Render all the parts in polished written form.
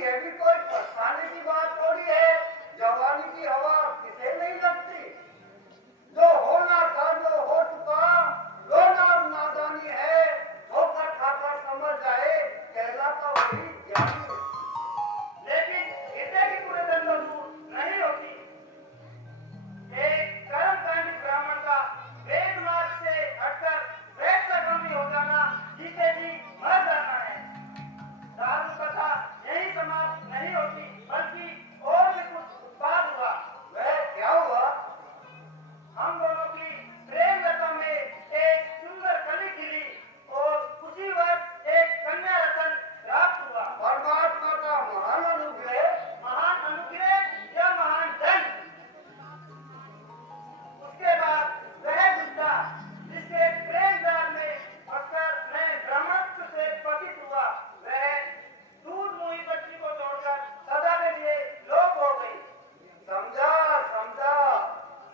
ये भी कोई पछताने की बात थोड़ी है। जवानी की हवा किसे नहीं लगती। जो होना था जो हो चुका, रोना अब नादानी है। होकर खाकर समझ जाए, कहलाता वही ज्ञानी है। लेकिन इसे भी पूरे दंडों दूर नहीं होती। एक कर्मकांडी ब्राह्मण का वेद मार्ग से हटकर प्रेतगामी हो जाना, जीते जी मर जाना है। दारू कथा यही समाप्त नहीं होती, बल्कि और भी कुछ उत्पाद हुआ। वह क्या हुआ? हम दोनों की प्रेम लता में एक सुंदर कली खिली और उसी वर्ष एक कन्या रतन प्राप्त हुआ। परमात्मा का महान अनुग्रह। महान अनुग्रह या महान दंड। उसके बाद वह बुद्धा जिसके प्रेम जाल में फंसकर मैं ब्रह्मत्व से पतित हुआ, वह दूध मुही बच्ची को छोड़कर सदा के लिए लोप हो गई। समझा समझा।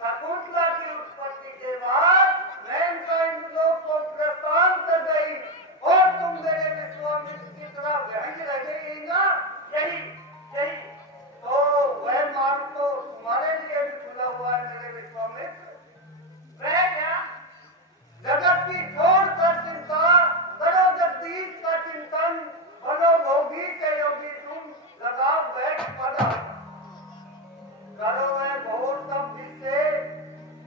शकुंतला की उत्पत्ति के बाद मैनकाइंड लोग को गिरफ्तार कर गई और तुम मेरे विश्वामित्र की तरह व्यंग रह गई ना। यही यही तो वह मार्ग तो तुम्हारे लिए भी खुला हुआ है मेरे विश्वामित्र। वह क्या? जगत की छोड़ कर चिंता करो, जगदीश का चिंतन बनो भोगी के योगी तुम, लगाओ बैठ पड़ा। करो वह घोरतम जिससे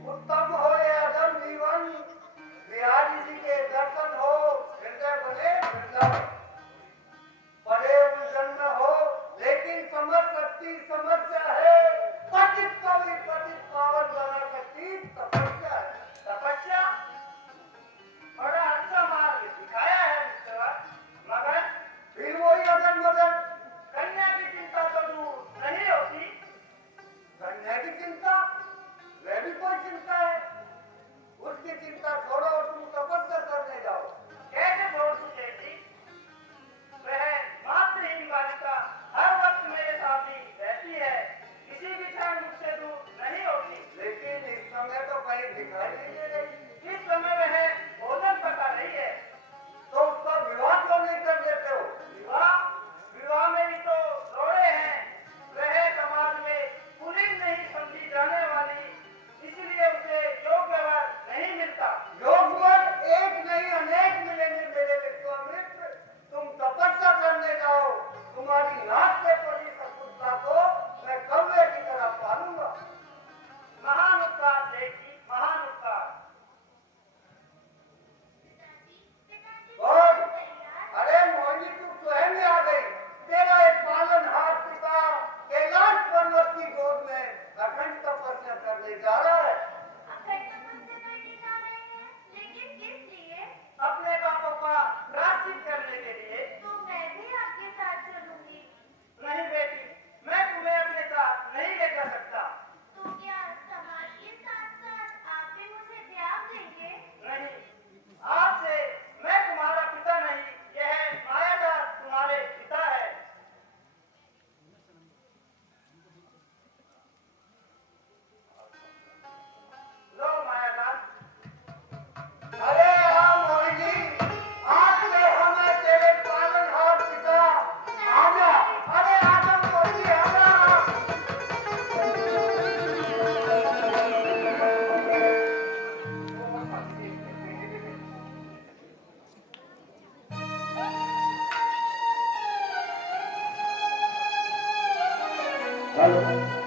उत्तम हो ये अधम जीवन। बिहारी जी के दर्शन हो, हृदय बने वृंदावन। पड़े उलझन में हो, लेकिन समझ सकती समस्या है। पतित कवि पतित पावन बना सकती तपस्या है। तपस्या? बड़ा अच्छा मार्ग दिखाया है मित्र, मगर फिर वही अदन मदन। कन्या की चिंता तो दूर नहीं होती। कन्या की चिंता, वह भी कोई चिंता है। उसकी चिंता छोड़ो, तुम तपस्या करने जाओ। कैसे छोड़ दूं सेठी? वह मातृहीन बालिका हर वक्त मेरे साथ ही रहती है, किसी भी क्षण मुझसे दूर नहीं होती। लेकिन इस समय तो कहीं दिखाई नहीं दे रही। इस समय वह भोजन पका रही है। तो उसका विवाह क्यों नहीं कर देते हो? विवाह? विवाह में भी तो जोड़े हैं। वह समाज में कुलीन नहीं समझी जाने वाली, इसलिए उसे योग्य वर नहीं मिलता। योग वर एक नहीं अनेक मिलेंगे मेरे विश्वामित्र। तुम तपस्या करने जाओ। तुम्हारी नाक से पड़ी शकुंतला को मैं कौवे की तरह पालूंगा। महान उपकार देखी, महान उपकार। कौन? अरे मोहिनी, तू स्वयं ही आ गई। तेरा एक पालनहार पिता कैलाश पर्वत की गोद में अखंड तपस्या करने जा रहा है। अपने पापों का प्रायश्चित करने के लिए। तो मैं भी आपके साथ चलूंगी। नहीं बेटी, मैं तुम्हें अपने साथ नहीं लेकर सकता। तो क्या समाज के साथ साथ आप भी मुझे त्याग देंगे? नहीं, आज से मैं तुम्हारा पिता नहीं, यह मायादास तुम्हारे पिता है। लो मायादास। अरे हाँ मोहिनी, आज से हमें तेरे पालनहार पिता। आजा, अरे आजा मोहिनी, आजा। हेलो।